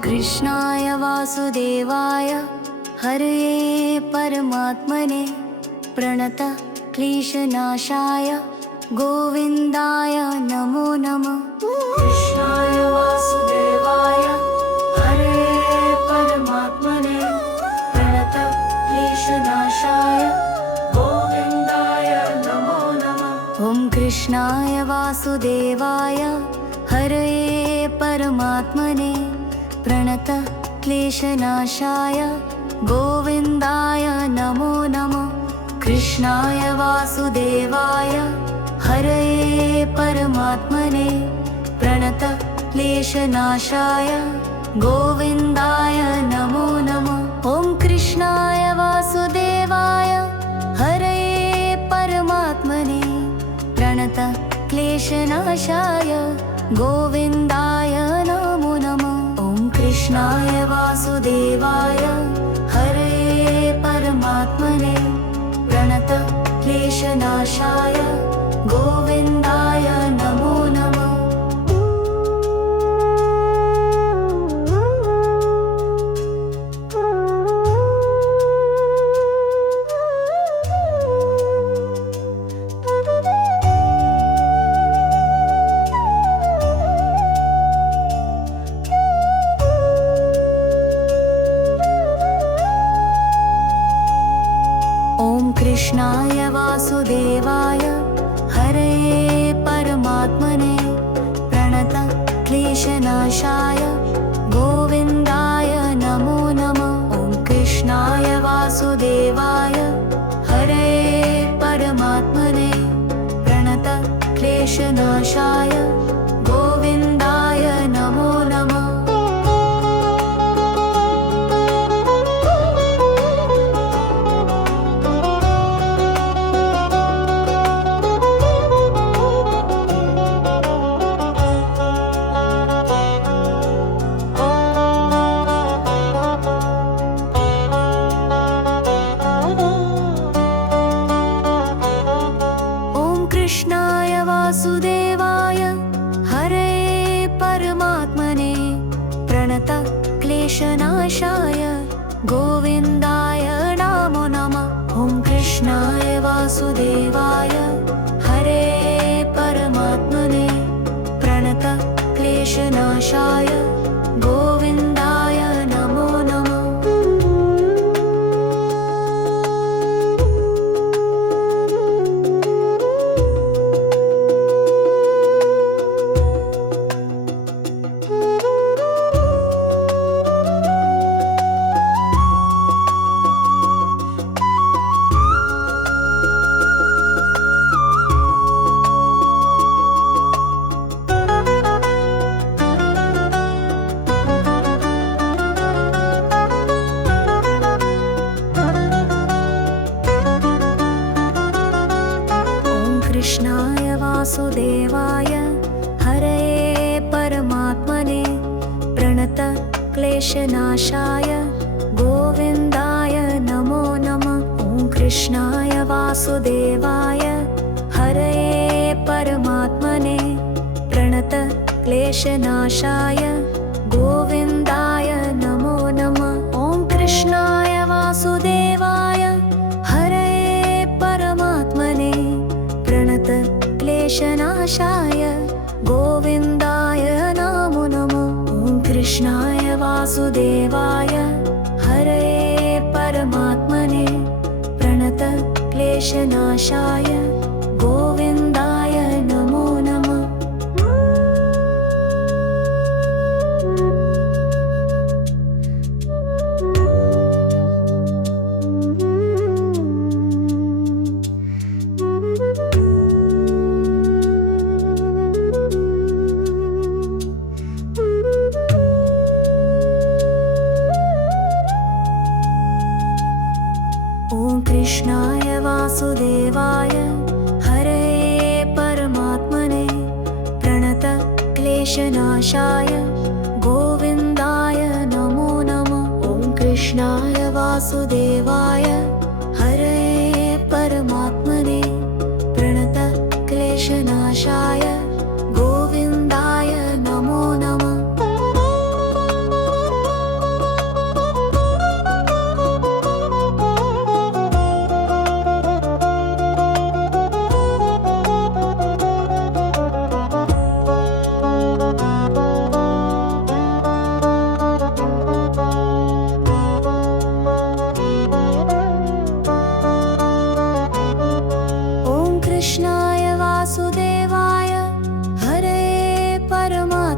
कृष्णाय वासुदेवाय हरये परमात्मने प्रणत क्लेशनाशाय गोविन्दाय नमो नमः। कृष्णाय वासुदेवाय हरये परमात्मने प्रणत क्लेशनाशाय गोविन्दाय नमो नमः। ॐ कृष्णाय वासुदेवाय हरये परमात्मने प्रणत क्लेशनाशाय गोविन्दाय नमो नमः। कृष्णाय वासुदेवाय हरये परमात्मने प्रणत क्लेशनाशाय गोविन्दाय नमो नमः। ॐ कृष्णाय वासुदेवाय हरये परमात्मने प्रणत क्लेशनाशाय गोविन्दाय नमो नमः। ॐ कृष्णाय वासुदेवाय हरये परमात्मने प्रणत क्लेशनाशाय गोविन्दाय नमो नमः। कृष्णाय वासुदेवाय हरये परमात्मने प्रणत क्लेशनाशाय गोविन्दाय नमो नमः। ॐ कृष्णाय वासुदेवाय हरये परमात्मने प्रणत क्लेशनाशाय गोविन्दाय नमो नमः। कृष्णाय वासुदेवाय हरये परमात्मने प्रणत क्लेशनाशाय गोविन्दाय नमो नमः। ॐ कृष्णाय वासुदेवाय हरये परमात्मने प्रणत क्लेशनाशाय गोविन्दाय नमो नमः। कृष्णाय वासुदेवाय हरये परमात्मने प्रणत क्लेशनाशाय गोविन्दाय नमो नमः। ॐ कृष्णाय वासुदेवाय हरये परमात्मने प्रणत क्लेशनाशाय गोविन्दाय नमो नमः। ॐ कृष्णाय वासुदेवाय हरये परमात्मने प्रणत क्लेशनाशाय गोविन्दाय नमो नमः। ॐ कृष्णाय वासुदेवाय हरये परमात्मने प्रणत क्लेशनाशाय गोविन्दाय नमो नमः। कृष्णाय वासुदेवाय हरये परमात्मने प्रणत क्लेशनाशाय गोविन्दाय नमो नमः। ॐ कृष्णाय वासुदेवाय हरये परमात्मने प्रणत क्लेशनाशाय गोविन्दाय नमो नमः।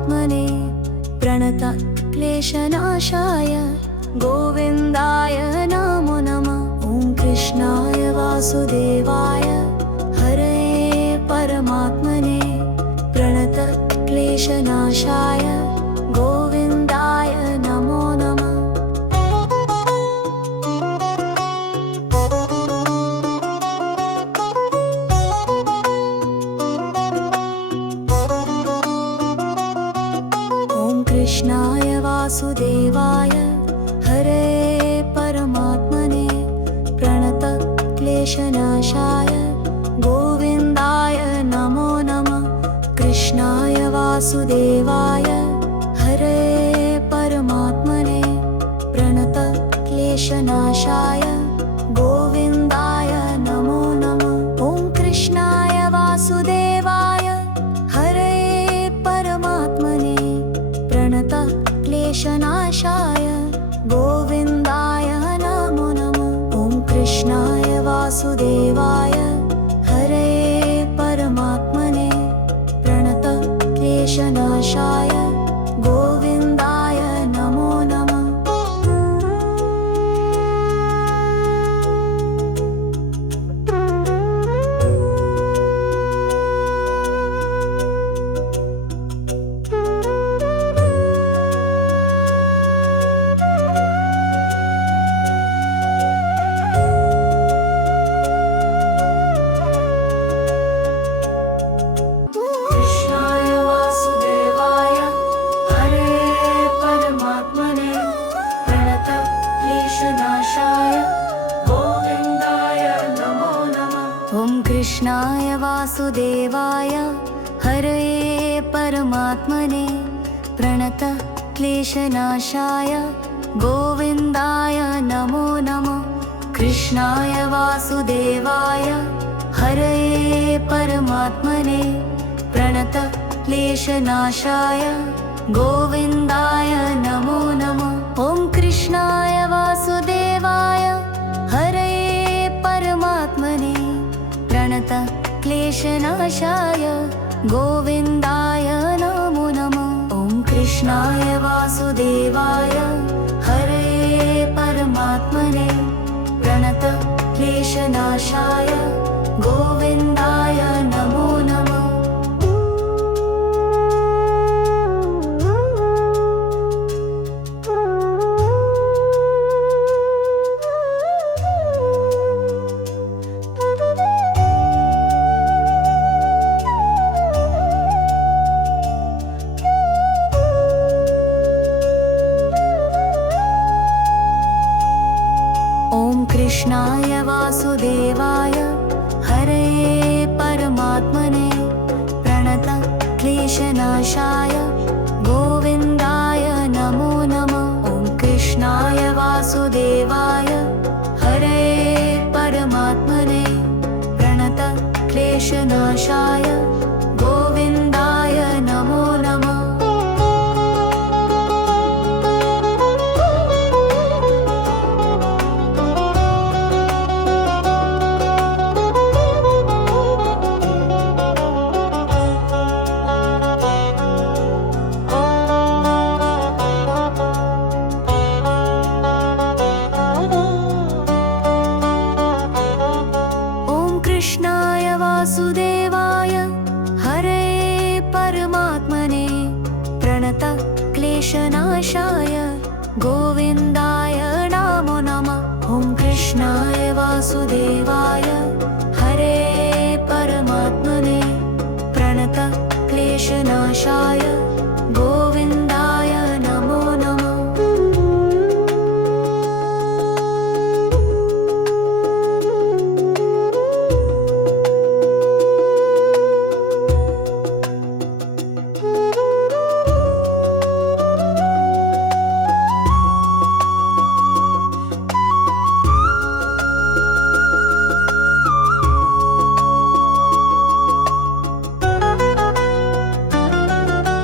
परमात्मने प्रणत क्लेशनाशाय गोविन्दाय नमो नमः। ॐ कृष्णाय वासुदेवाय हरये परमात्मने प्रणत क्लेशनाशाय गोविन्दाय नमो नमः। ॐ कृष्णाय वासुदेवाय हरये परमात्मने प्रणत क्लेशनाशाय गोविन्दाय नमो नमः। कृष्णाय वासुदेवाय हरये परमात्मने प्रणत क्लेशनाशाय गोविन्दाय नमो नमः। ॐ कृष्णाय वासुदेवाय हरये परमात्मने प्रणत क्लेशनाशाय गोविन्दाय नमो नमः। ॐ कृष्णाय वासुदेवाय हरये परमात्मने प्रणत क्लेशनाशाय गोविन्दाय नमो नमः। कृष्णाय वासुदेवाय हरये परमात्मने प्रणत क्लेशनाशाय गोविन्दाय नमो नमः। ॐ कृष्णाय वासुदेवाय हरये परमात्मने प्रणत क्लेशनाशाय गोविन्दाय नमो नमः। कृष्णाय वासुदेवाय हरये परमात्मने प्रणत क्लेशनाशाय गोविन्दाय नमो नमः। ॐ कृष्णाय वासुदेवाय हरये परमात्मने प्रणत क्लेशनाशाय गोविन्दाय नमो नमः। ॐ कृष्णाय वासुदेवाय हरये परमात्मने प्रणत क्लेशनाशाय गोविन्दाय नमो नमः। ॐ कृष्णाय वासुदेवाय हरये परमात्मने प्रणत क्लेशनाशाय गोविन्दाय नमो नमः। ॐ कृष्णाय वासुदेवाय हरये परमात्मने प्रणत क्लेशनाशाय गोविन्दाय नमो नमः। ॐ कृष्णाय वासुदेवाय हरये परमात्मने प्रणत क्लेशनाशाय गोविन्दाय नमो नमः। ॐ कृष्णाय वासुदेवाय हरये परमात्मने प्रणत क्लेशनाशाय गोविन्दाय नमो नमः।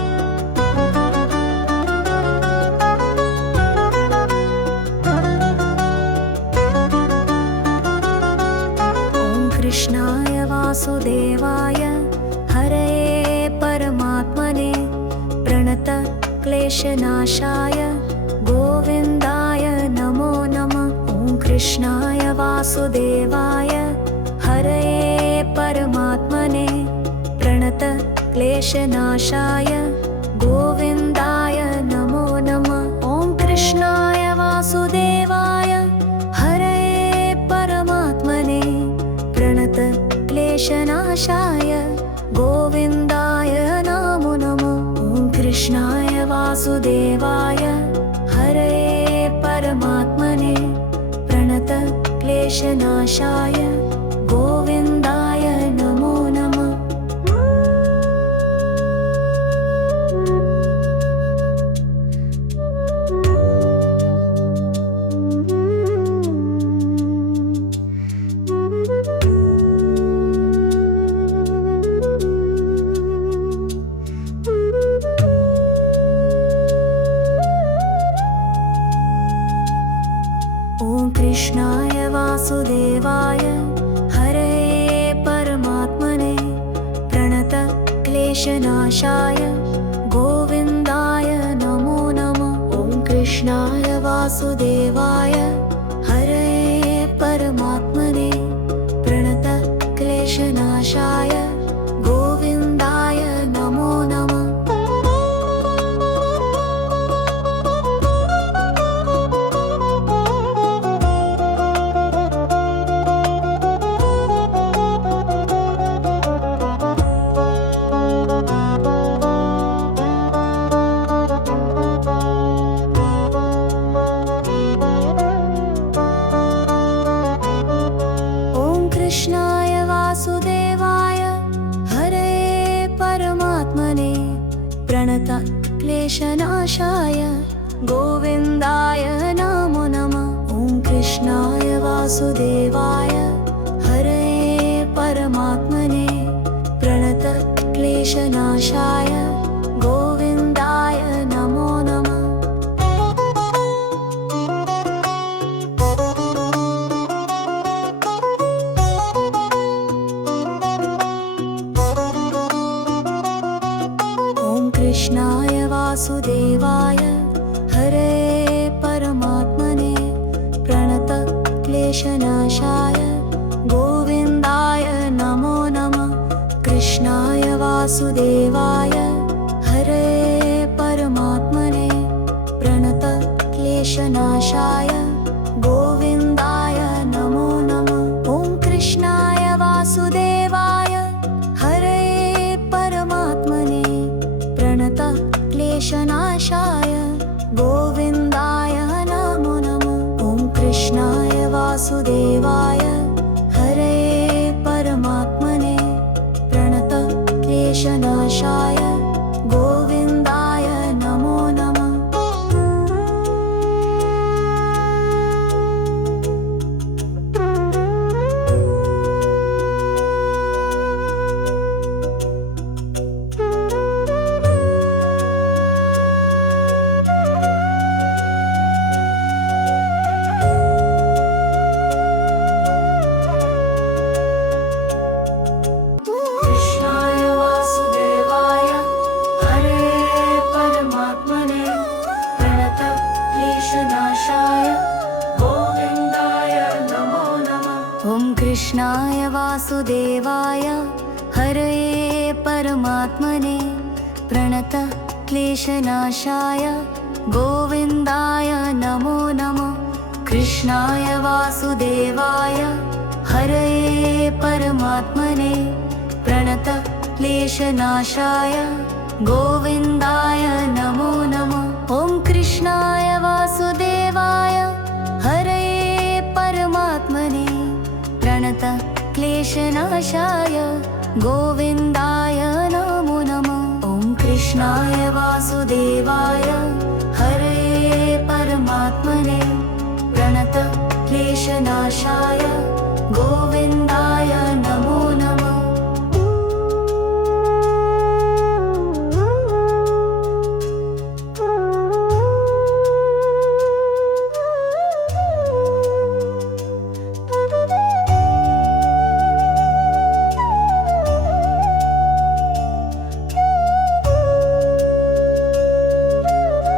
क्लेशनाशाय गोविन्दाय नमो नमः। ॐ कृष्णाय वासुदेवाय हरये परमात्मने प्रणत क्लेशनाशाय गोविन्दाय नमो नमः। ॐ कृष्णाय वासुदेवाय हरये परमात्मने प्रणत क्लेशनाशाय गोविन्दाय नमो नमः। ॐ कृष्णाय वासुदेवाय हरये परमात्मने प्रणत क्लेशनाशाय गोविन्दाय नमो नमः। ॐ कृष्णाय वासुदेवाय हरये परमात्मने प्रणत क्लेशनाशाय गोविन्दाय नमो नमः। ॐ कृष्णाय वासुदेवाय हरये परमात्मने प्रणत क्लेशनाशाय गोविन्दाय नमो नमः। कृष्णाय वासुदेवाय हरये परमात्मने प्रणत क्लेशनाशाय गोविन्दाय नमो नमः। ॐ कृष्णाय वासुदेवाय हरये परमात्मने प्रणत क्लेशनाशाय गोविन्दाय नमो नमः। कृष्णाय वासुदेवाय हरये परमात्मने प्रणत क्लेशनाशाय गोविन्दाय नमो नमः। कृष्णाय वासुदेवाय हरये परमात्मने प्रणत क्लेशनाशाय गोविन्दाय नमो नमः। ॐ कृष्णाय वासुदेवाय हरये परमात्मने प्रणत क्लेशनाशाय गोविन्दाय नमो नमः। ॐ कृष्णाय वासुदेवाय हरये परमात्मने प्रणत क्लेशनाशाय गोविन्दाय नमो नमः। कृष्णाय वासुदेवाय हरये परमात्मने प्रणत क्लेशनाशाय गोविन्दाय नमो नमः। कृष्णाय वासुदेवाय हरये परमात्मने प्रणत क्लेशनाशाय गोविन्दाय नमो नमः। ॐ कृष्णाय वासुदेवाय हरये परमात्मने प्रणत क्लेशनाशाय गोविन्दाय नमो नमः। ॐ कृष्णाय वासुदेवाय हरये परमात्मने प्रणत क्लेशनाशाय गोविन्दाय नमो नमः।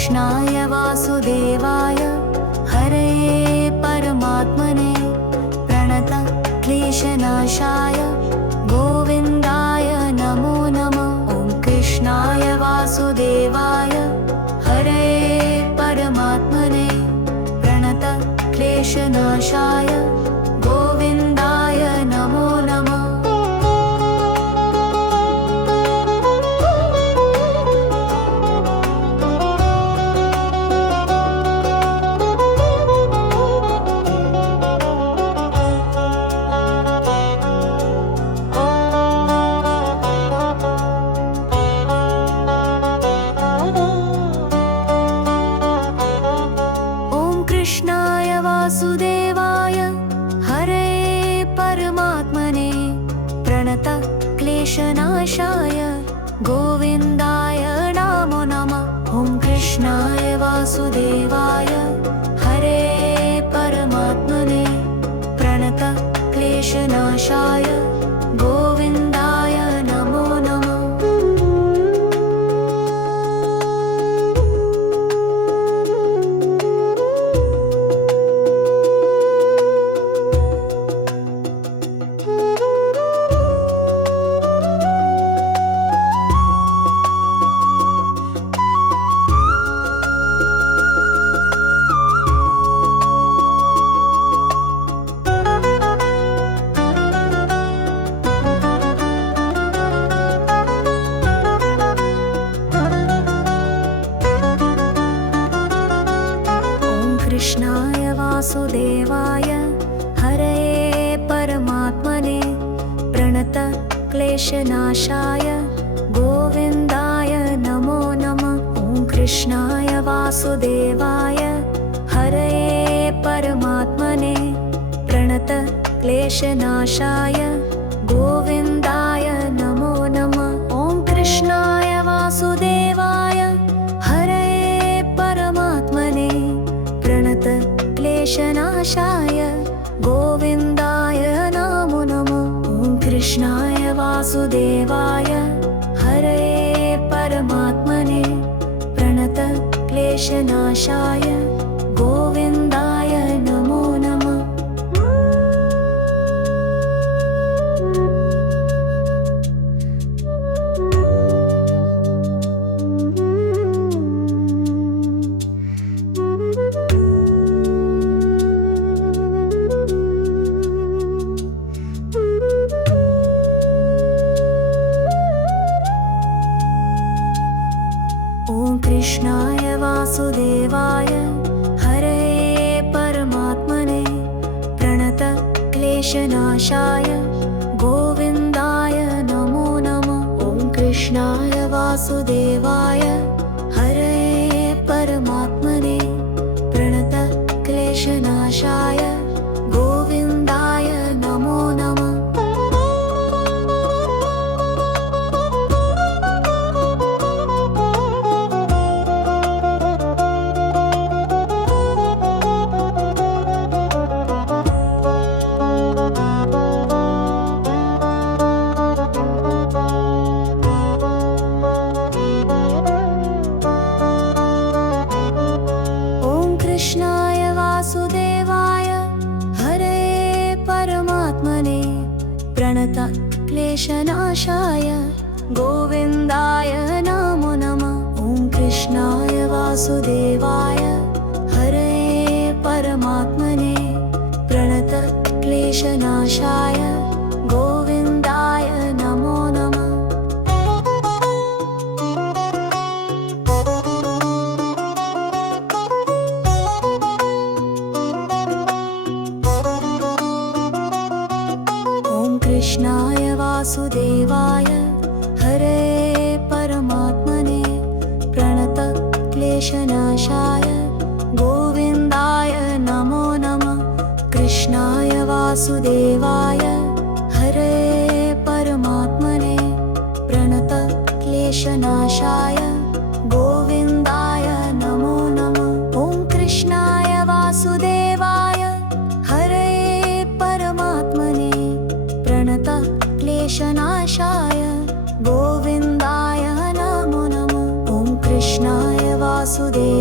कृष्णाय वासुदेवाय हरये परमात्मने प्रणत क्लेशनाशाय गोविन्दाय नमो नमः। ॐ कृष्णाय वासुदेवाय हरये परमात्मने प्रणत क्लेशनाशाय गोविन्दाय नमो नमः। कृष्णाय वासुदेवाय हरये परमात्मने प्रणत क्लेशनाशाय गोविन्दाय नमो नमः। ॐ कृष्णाय वासुदेवाय हरये परमात्मने प्रणत क्लेशनाशाय गोविन्दाय नमो नमः। कृष्णाय वासुदेवाय हरये परमात्मने प्रणत क्लेशनाशाय गोविन्दाय नमो नमः। ॐ कृष्णाय वासुदेवाय हरये परमात्मने प्रणत क्लेशनाशाय गोविन्दाय नमो नमः। ॐ कृष्णाय वासुदेवाय हरये परमात्मने प्रणत क्लेशनाशाय गोविन्दाय नमो नमः। ॐ कृष्णाय वासुदेवाय हरये परमात्मने प्रणत क्लेशनाशाय गोविन्दाय नमो नमः। ॐ कृष्णाय वासुदेवाय हरये परमात्मने प्रणत क्लेशनाशाय गोविन्दाय नमो नमः। ॐ कृष्णाय वासुदेवाय हरये परमात्मने प्रणत क्लेशनाशाय गोविन्दाय नमो नमः। कृष्णाय वासुदेवाय हरये परमात्मने प्रणत क्लेशनाशाय गोविन्दाय नमो नमः। ॐ कृष्णाय वासुदेवाय हरये परमात्मने प्रणत क्लेशनाशाय गोविन्दाय नमो नमः। कृष्णाय वासुदेवाय हरये परमात्मने प्रणत क्लेशनाशाय गोविन्दाय नमो नमः। कृष्णाय वासुदेवाय हरये परमात्मने प्रणत क्लेशनाशाय गोविन्दाय नमो नमः। ॐ कृष्णाय वासुदेवाय हरये परमात्मने प्रणत क्लेशनाशाय गोविन्दाय नमो नमः। ॐ कृष्णाय वासुदेवाय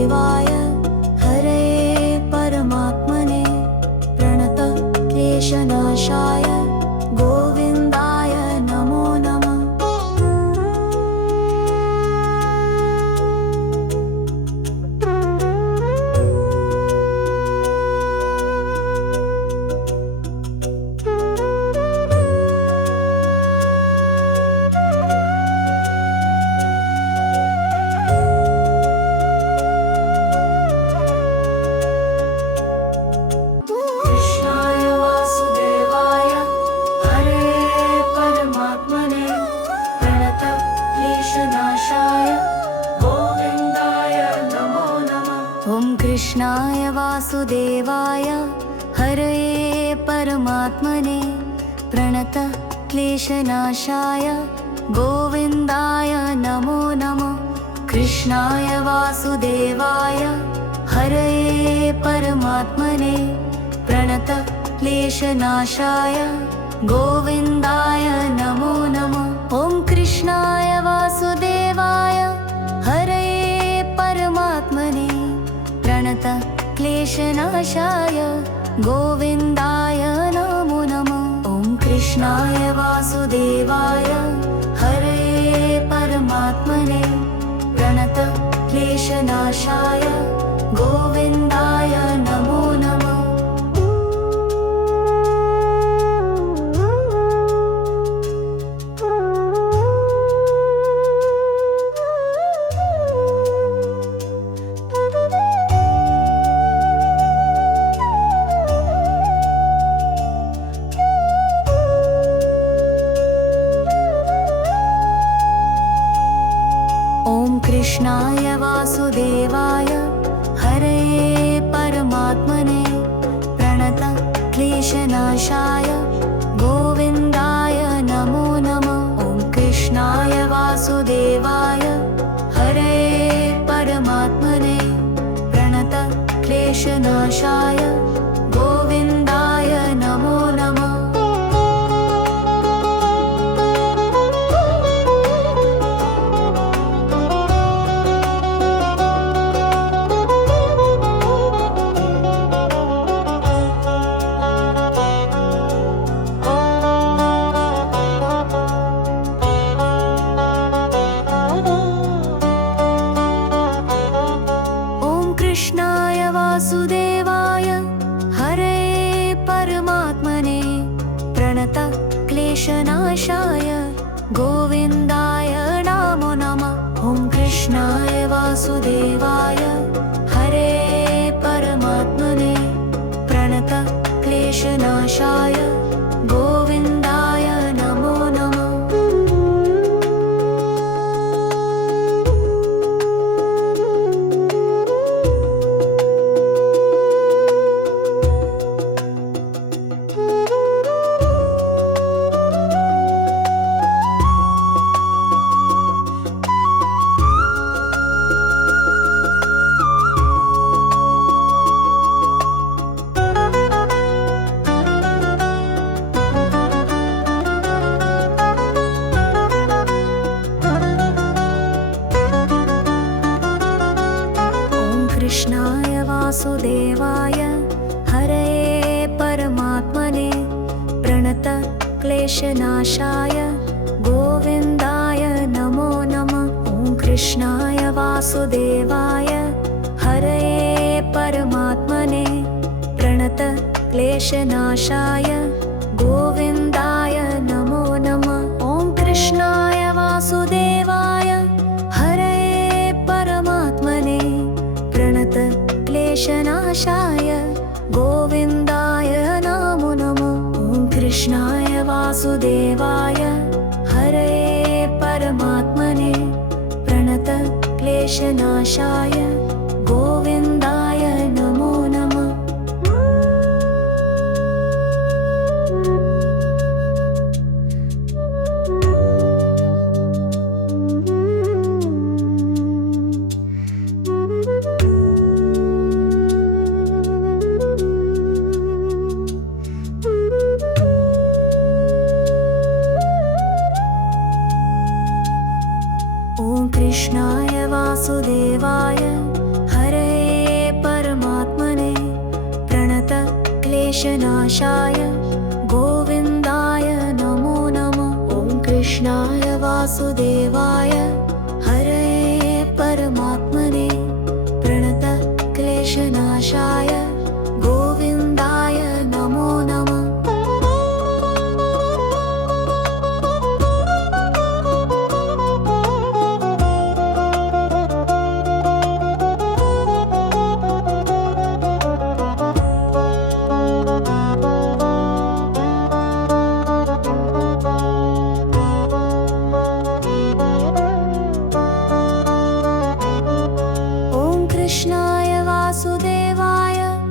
वासुदेवाय हरये परमात्मने प्रणत क्लेशनाशाय गोविन्दाय नमो नमः कृष्णाय वासुदेवाय हरये परमात्मने प्रणत क्लेशनाशाय गोविन्दाय नमो नमः ॐ कृष्णाय वासुदेवाय हरये परमात्मने प्रणत क्लेशनाशाय गोविन्दाय नमो नमः ॐ कृष्णाय वासुदेवाय हरये परमात्मने प्रणत क्लेशनाशाय गोविन्दाय नमो नमः कृष्णाय वासुदेवाय हरये परमात्मने प्रणत क्लेशनाशाय गोविन्दाय नमो नमः ॐ कृष्णाय वासुदेवाय हरये परमात्मने प्रणत क्लेशनाशाय गोविन्दाय नमो नमः कृष्णाय वासुदेवाय हरये परमात्मने प्रणत क्लेशनाशाय गोविन्दाय नमो नमः ॐ कृष्णाय वासुदेवाय हरये परमात्मने प्रणत क्लेशनाशाय गोविन्दाय नमो नमः कृष्णाय वासुदेवाय हरये परमात्मने प्रणत क्लेशनाशाय गोविन्दाय नमो नमः ॐ कृष्णाय वासुदेवाय हरये परमात्मने प्रणत क्लेशनाशाय गोविन्दाय नमो नमः ॐ कृष्णाय वासुदेवाय हरये परमात्मने प्रणत क्लेशनाशाय गोविन्दाय नमो नमः ॐ कृष्णाय वासुदेवाय हरये परमात्मने प्रणत क्लेशनाशाय गोविन्दाय नमो नमः ॐ कृष्णाय वासुदेवाय हरये परमात्मने प्रणत क्लेशनाशाय गोविन्दाय नमो नमः ॐ कृष्णाय वासुदेवाय हरये परमात्मने प्रणत क्लेशनाशाय गोविन्दाय नमो नमः कृष्णाय वासुदेवाय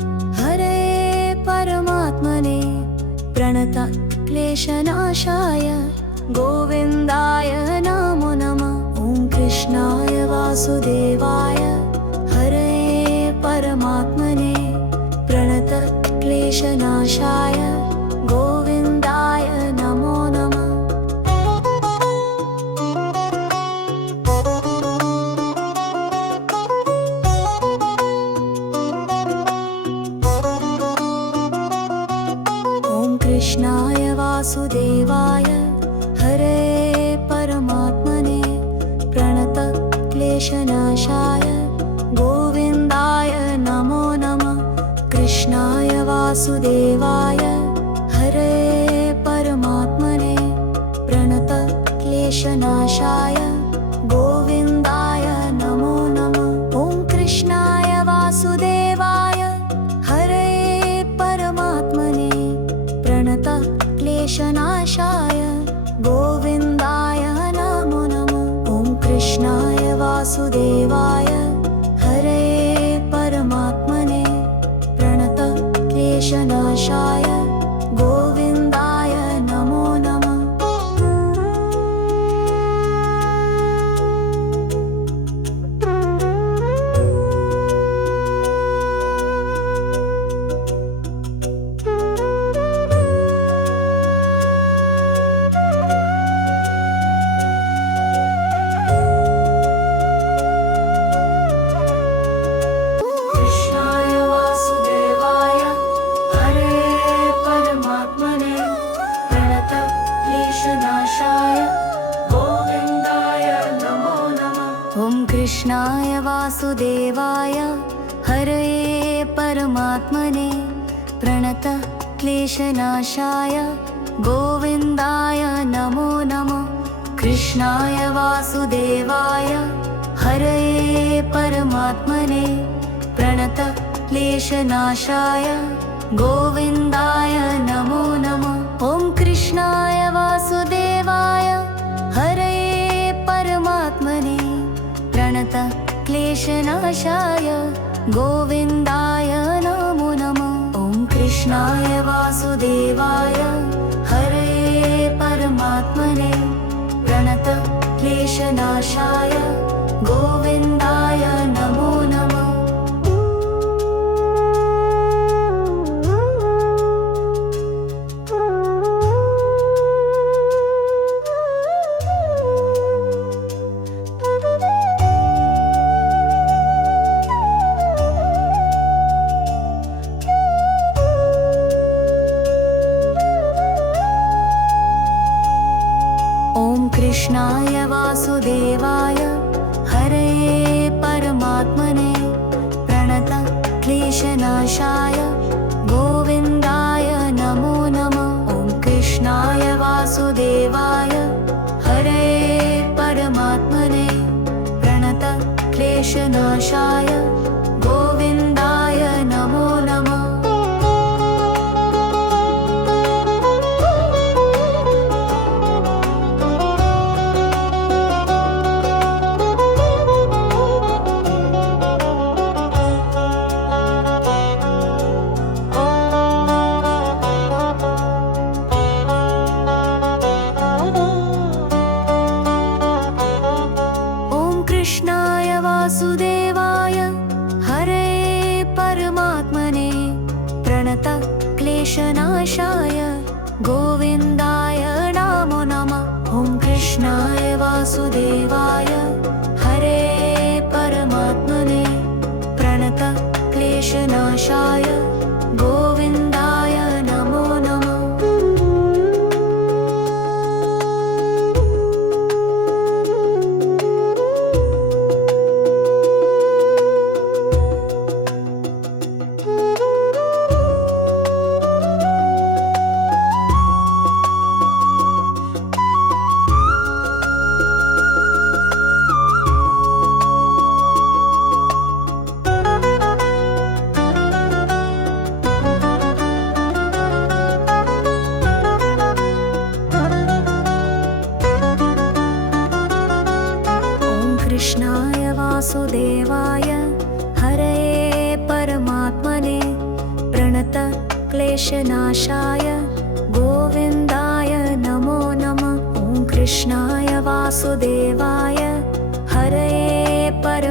वासुदेवाय हरे परमात्मने प्रणतक्लेशनाशाय गोविन्दाय नमो नमः। ॐ कृष्णाय वासुदेवाय हरे परमात्मने प्रणतक्लेशनाशाय गोविन्दाय नमो नमः। कृष्णाय वासुदेवाय हरे परमात्मने प्रणतक्लेशनाशाय गोविन्दाय नमो नमः। ॐ कृष्णाय वासुदेवाय हरे परमात्मने प्रणतक्लेशनाशाय गोविन्दाय नमो नमः। ॐ कृष्णाय वासुदेवाय हरे परमात्मने प्रणतक्लेशनाशाय गोविन्दाय नमो नमः। कृष्णाय वासुदेवाय हरे परमात्मने प्रणतक्लेशनाशाय गोविन्दाय नमो नमः। ॐ कृष्णाय वासुदेवाय हरे परमात्मने प्रणतक्लेशनाशाय गोविन्दाय नमो नमः। कृष्णाय वासुदेवाय हरे परमात्मने प्रणतक्लेशनाशाय गोविन्दाय नमो नमः। ॐ कृष्णाय वासुदेवाय हरे परमात्मने प्रणतक्लेशनाशाय गोविन्दाय नमो नमः। ॐ कृष्णाय वासुदेवाय हरे परमात्मने प्रणतक्लेशनाशाय गोविन्दाय नमो नमः। ॐ कृष्णाय वासुदेवाय हरे परमात्मने प्रणतक्लेशनाशाय गोविन्दाय नमो नमः। ॐ कृष्णाय वासुदेवाय हरे परमात्मने प्रणतक्लेशनाशाय गोविन्दाय नमो नमः। कृष्णाय वासुदेवाय हरे परमात्मने प्रणतक्लेशनाशाय गोविन्दाय नमो नमः। ॐ कृष्णाय वासुदेवाय हरे परमात्मने प्रणतक्लेशनाशाय गोविन्दाय नमो नमः। कृष्णाय वासुदेवाय हरे परमात्मने प्रणतक्लेशनाशाय गोविन्दाय नमो नमः। ॐ कृष्णाय वासुदेवाय हरे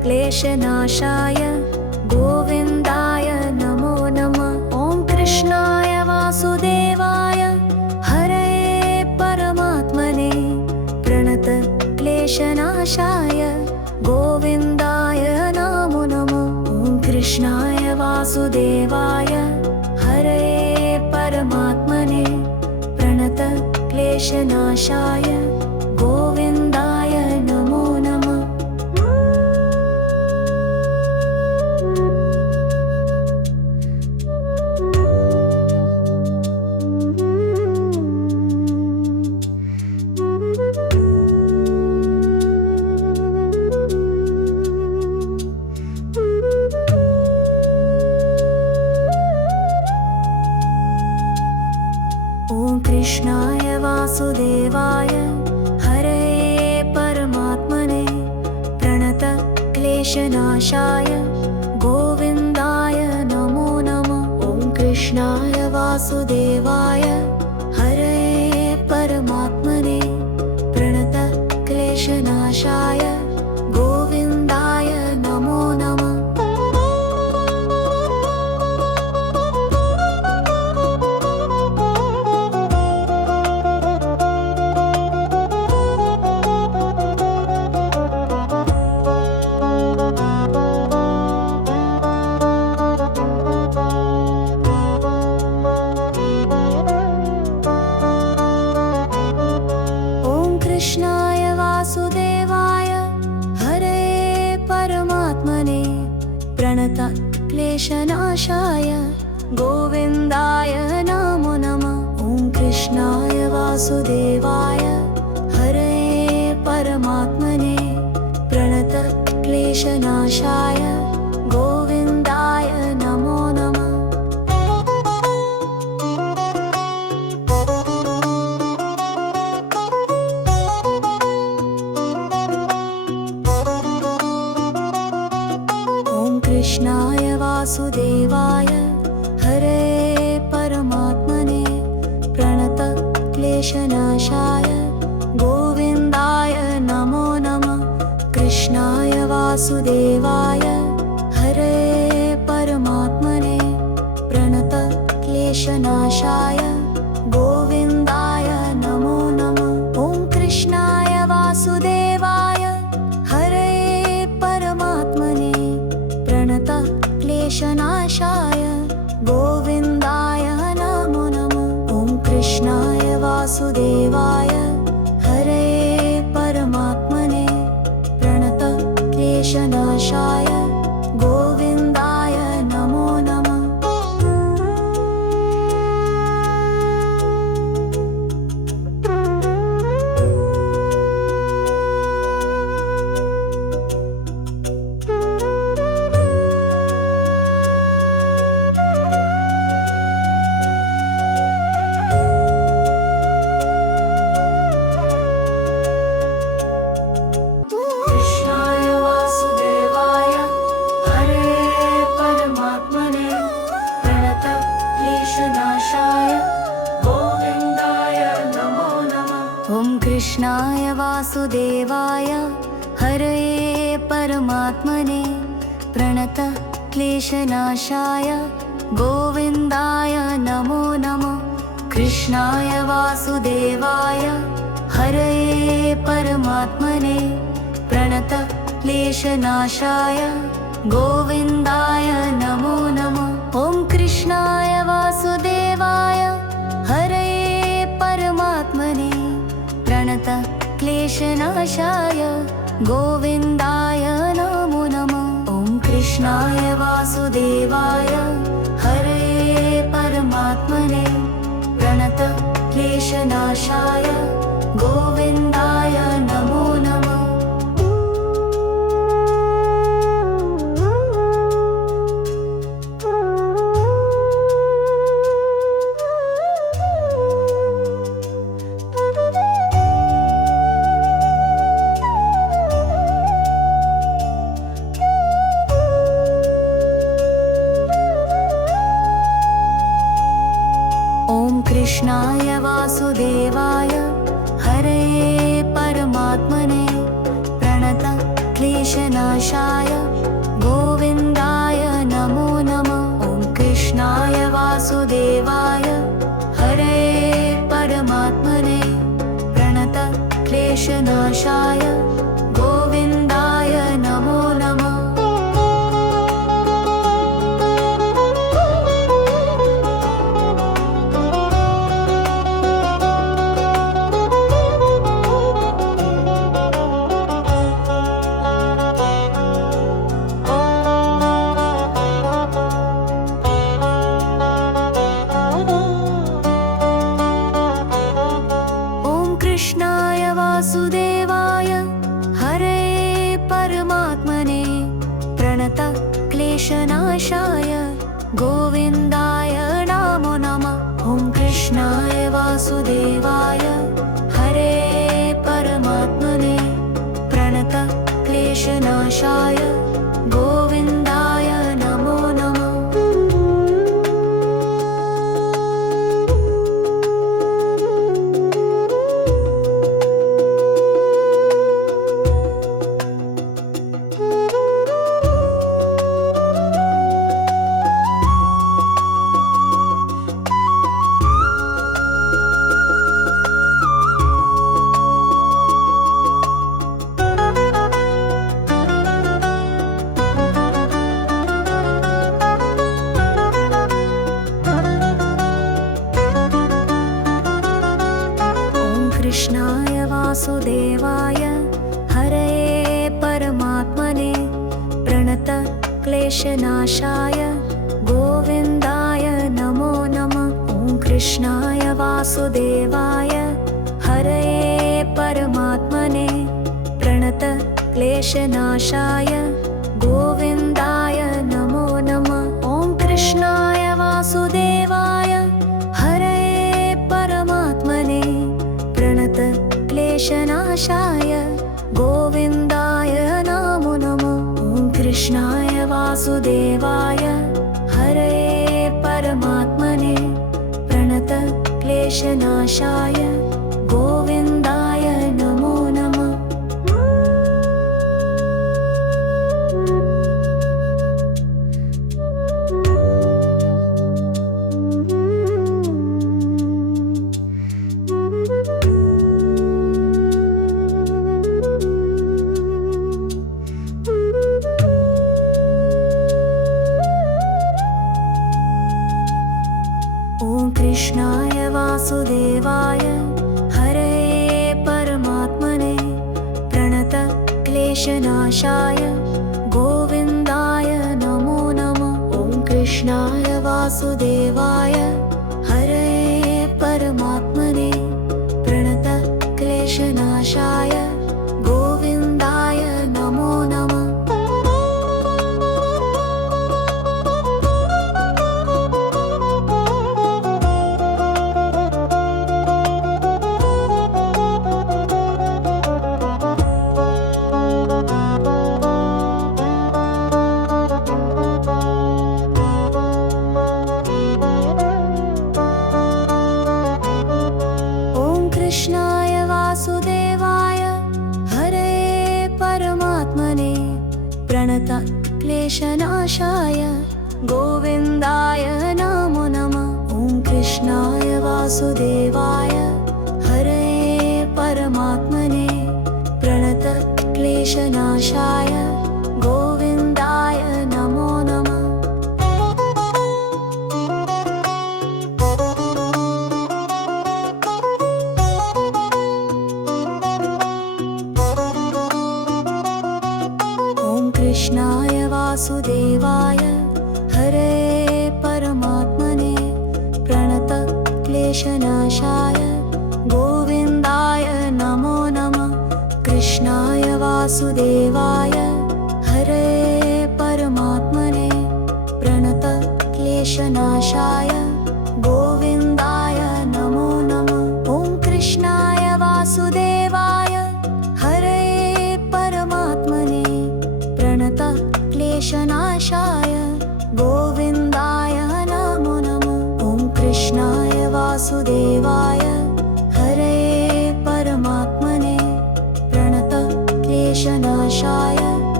क्लेशनाशाय गोविन्दाय नमो नमः। ॐ कृष्णाय वासुदेवाय हरये परमात्मने प्रणत क्लेशनाशाय गोविन्दाय नमो नमः। ॐ कृष्णाय वासुदेवाय हरये परमात्मने प्रणत क्लेशनाशाय गोविन्दाय नमो नमः। ॐ कृष्णाय वासुदेवाय हरये परमात्मने प्रणत क्लेशनाशाय गोविन्दाय नमो नमः। ॐ कृष्णाय वासुदेवाय हरये परमात्मने प्रणत क्लेशनाशाय गोविन्दाय नमो नमः। कृष्णाय वासुदेवाय हरये परमात्मने प्रणत क्लेशनाशाय गोविन्दाय नमो नमः। ॐ कृष्णाय वासुदेवाय हरये परमात्मने प्रणत क्लेशनाशाय गोविन्दाय नमो नमः। कृष्णाय वासुदेवाय हरये परमात्मने प्रणत क्लेशनाशाय गोविन्दाय नमो नमः। कृष्णाय वासुदेवाय हरये परमात्मने प्रणत क्लेशनाशाय गोविन्दाय नमो नमः। ॐ कृष्णाय वासुदेवाय हरये परमात्मने प्रणत क्लेशनाशाय गोविन्दाय नमो नमः। ॐ कृष्णाय वासुदेवाय हरये परमात्मने प्रणत क्लेशनाशाय गोविन्दाय नमो नमः। कृष्णाय वासुदेवाय हरये परमात्मने प्रणत क्लेशनाशाय गोविन्दाय नमो नमः। कृष्णाय वासुदेवाय हरये परमात्मने प्रणत क्लेशनाशाय गोविन्दाय नमो नमः। ॐ कृष्णाय वासुदेवाय हरये परमात्मने प्रणत क्लेशनाशाय गोविन्दाय नमो नमः। ॐ कृष्णाय वासुदेवाय हरये परमात्मने प्रणत क्लेशनाशाय गोविन्दाय नमो नमः। कृष्णाय वासुदेवाय हरये परमात्मने प्रणत क्लेशनाशाय क्लेशनाशाय गोविन्दाय नमो नमः। ॐ कृष्णाय वासुदेवाय हरे परमात्मने प्रणतक्लेशनाशाय गोविन्दाय नमो नमः। कृष्णाय वासुदेवाय हरे परमात्मने प्रणतक्लेशनाशाय गोविन्दाय नमो नमः। ॐ कृष्णाय वासुदेवाय हरे परमात्मने प्रणतक्लेशनाशाय गोविन्दाय नमो नमः। कृष्णाय वासुदेवाय हरे परमात्मने प्रणतक्लेशनाशाय गोविन्दाय नमो नमः। ॐ कृष्णाय वासुदेवाय हरे परमात्मने प्रणतक्लेशनाशाय गोविन्दाय नमो नमः। ॐ कृष्णाय वासुदेवाय हरे परमात्मने प्रणतक्लेशनाशाय गोविन्दाय नमो नमः। ॐ कृष्णाय वासुदेवाय हरे परमात्मने प्रणतक्लेशनाशाय गोविन्दाय नमो नमः। कृष्णाय वासुदेवाय हरे परमात्मने प्रणतक्लेशनाशाय गोविन्दाय नमो नमः। ॐ कृष्णाय वासुदेवाय हरे परमात्मने प्रणतक्लेशनाशाय गोविन्दाय नमो नमः। कृष्णाय वासुदेवाय हरे परमात्मने प्रणतक्लेशनाशाय गोविन्दाय नमो नमः। ॐ कृष्णाय वासुदेवाय हरे परमात्मने प्रणतक्लेशनाशाय गोविन्दाय नमो नमः। कृष्णाय वासुदेवाय हरे परमात्मने प्रणतक्लेशनाशाय गोविन्दाय नमो नमः। कृष्णाय वासुदेवाय हरे परमात्मने प्रणतक्लेशनाशाय गोविन्दाय नमो नमः। ॐ कृष्णाय वासुदेवाय हरे परमात्मने प्रणतक्लेशनाशाय गोविन्दाय नमो नमः। ॐ कृष्णाय वासुदेवाय हरे परमात्मने प्रणतक्लेशनाशाय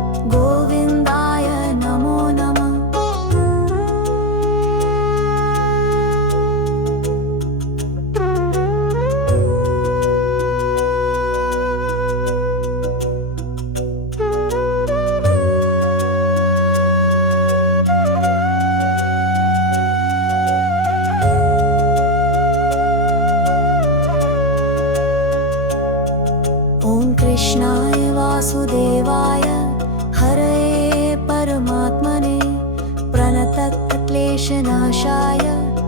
कृष्णाय वासुदेवाय हरये परमात्मने प्रणतक्लेशनाशाय